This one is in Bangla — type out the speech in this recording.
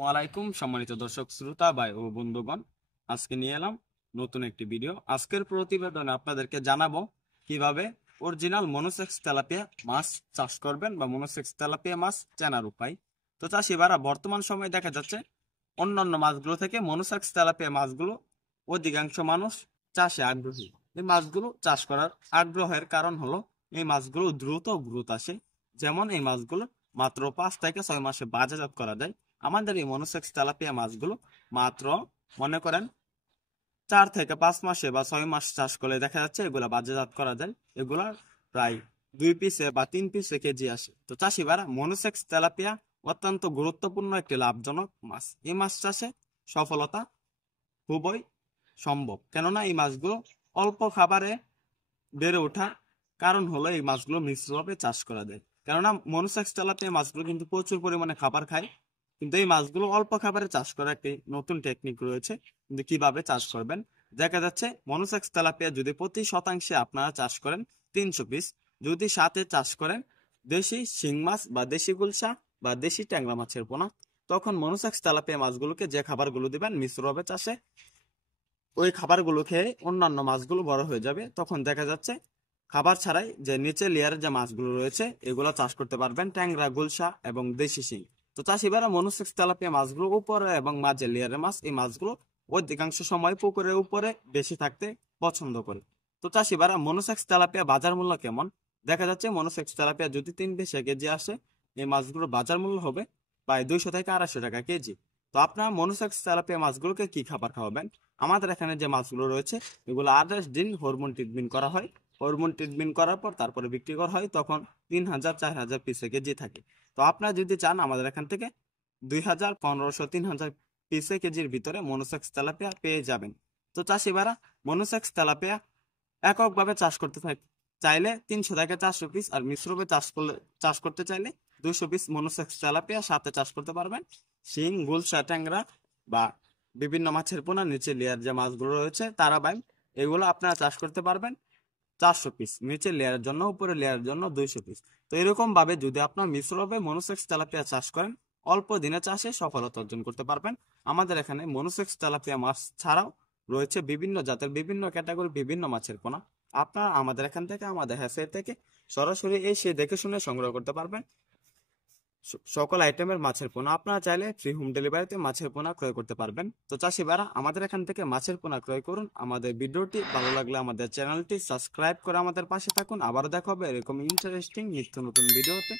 আসসালামু আলাইকুম সম্মানিত দর্শক শ্রোতা ভাই ও বন্ধুগণ, আজকে নিয়ে এলাম নতুন একটি ভিডিও। আজকের প্রতিবেদনে আপনাদেরকে জানাবো কিভাবে অরিজিনাল মনোসেক্স তেলাপিয়া মাছ চাষ করবেন বা মনোসেক্স তেলাপিয়া মাছ চেনার উপায়। তো চাষিবারা বর্তমান সময়ে দেখা যাচ্ছে অন্যান্য মাছগুলো থেকে মনোসেক্স তেলাপিয়া মাছগুলো অধিকাংশ মানুষ চাষে আগ্রহী। এই মাছগুলো চাষ করার আগ্রহের কারণ হলো এই মাছগুলো দ্রুত গ্রোথ আসে। যেমন এই মাছগুলো মাত্র 5 থেকে 6 মাসে বাজারজাত করা যায়। আমাদের এই মনোসেক্স তেলাপিয়া মাছগুলো মাত্র মনে করেন 4 থেকে 5 মাসে বা 6 মাস চাষ করলে দেখা যাচ্ছে এগুলা বাজারজাত করা যায়। এগুলা প্রায় 2 পিসে বা 3 পিসে কেজি আসে। তো চাষিবারা মনোসেক্স তেলাপিয়া অত্যন্ত গুরুত্বপূর্ণ একটি লাভজনক মাছ। এই মাছ চাষে সফলতা খুবই সম্ভব, কেননা এই মাছগুলো অল্প খাবারে বেড়ে ওঠার কারণ হলো এই মাছগুলো মিশ্রভাবে চাষ করা যায়। কেননা মনোসেক্স তেলাপিয়া মাছগুলো কিন্তু প্রচুর পরিমাণে খাবার খায়, কিন্তু এই মাছগুলো অল্প খাবারে চাষ করার একটি নতুন টেকনিক রয়েছে। কিন্তু কিভাবে চাষ করবেন, দেখা যাচ্ছে মনোসেক্স তেলাপিয়া যদি প্রতি শতাংশে আপনারা চাষ করেন 300 পিস, যদি সাথে চাষ করেন দেশি শিং মাছ বা দেশি গুলশা বা দেশি ট্যাংরা মাছের পোনা, তখন মনোসেক্স তেলাপিয়া মাছগুলোকে যে খাবারগুলো দিবেন মিশ্রভাবে চাষে, ওই খাবারগুলো খেয়ে অন্যান্য মাছগুলো বড় হয়ে যাবে। তখন দেখা যাচ্ছে খাবার ছাড়াই যে নিচে লেয়ারের যে মাছগুলো রয়েছে এগুলো চাষ করতে পারবেন, ট্যাংরা, গুলশা এবং দেশি শিং। তো চাষিবারা মনোসেক্স তেলাপিয়া মাছগুলো উপরে এবং মাঝে লেয়ারের মাছ, এই মাছগুলো অধিকাংশ সময় পুকুরের উপরে বেশি থাকতে পছন্দ করে। তো চাষিবারা মনোসেক্স তেলাপিয়া বাজার মূল্য কেমন, দেখা যাচ্ছে মনোসেক্স তেলাপিয়া যদি 3 পিসে কেজি আসে, এই মাছগুলোর বাজার মূল্য হবে প্রায় 200 থেকে 250 টাকা কেজি। তো আপনার মনোসেক্স তেলাপিয়া মাছগুলোকে কি খাবার খাওয়াবেন? আমাদের এখানে যে মাছগুলো রয়েছে এগুলো 28 দিন হরমোন ট্রিটমেন্ট করা হয়। হরমোন ট্রিটমেন্ট করার পর তারপরে বিক্রি করা হয়, তখন 3000-4000 পিসে কেজি থাকে। তো আপনারা যদি চান আমাদের এখান থেকে 2000, 1500, 3000 পিসে কেজির ভিতরে মনোসেক্স তেলাপিয়া পেয়ে যাবেন। তো চাষিবারা মনোসেক্স তেলাপিয়া এককভাবে চাষ করতে চাইলে 300 থেকে 400 পিস, আর মিশ্রভাবে চাষ করতে চাইলে 200 পিস মনোসেক্স তেলাপিয়া সাথে চাষ করতে পারবেন। শিং, গুলশা, ট্যাংরা বা বিভিন্ন মাছের পোনা, নিচে লেয়ার যে মাছগুলো রয়েছে তারা বাইম, এগুলো আপনারা চাষ করতে পারবেন 400 পিস, নিচে লেয়ারের জন্য, উপরে লেয়ারের জন্য 200 পিস। তো এরকম ভাবে যদি আপনার মিশ্রভাবে মনোসেক্স তেলাপিয়া চাষ করেন, অল্প দিনে চাষে সফলতা অর্জন করতে পারবেন। আমাদের এখানে মনোসেক্স তেলাপিয়া মাছ ছাড়াও রয়েছে বিভিন্ন জাতের, বিভিন্ন ক্যাটাগরি, বিভিন্ন মাছের পোনা। আপনারা আমাদের এখান থেকে, আমাদের হ্যাচারি থেকে সরাসরি এসে দেখে শুনে সংগ্রহ করতে পারবেন সকল আইটেমের মাছের পোনা। আপনারা চাইলে ফ্রি হোম ডেলিভারিতে মাছের পোনা ক্রয় করতে পারবেন। তো চাষিবারা আমাদের এখান থেকে মাছের পোনা ক্রয় করুন। আমাদের ভিডিওটি ভালো লাগলে আমাদের চ্যানেলটি সাবস্ক্রাইব করে আমাদের পাশে থাকুন। আবারও দেখা হবে এরকম ইন্টারেস্টিং নিত্য নতুন ভিডিওতে।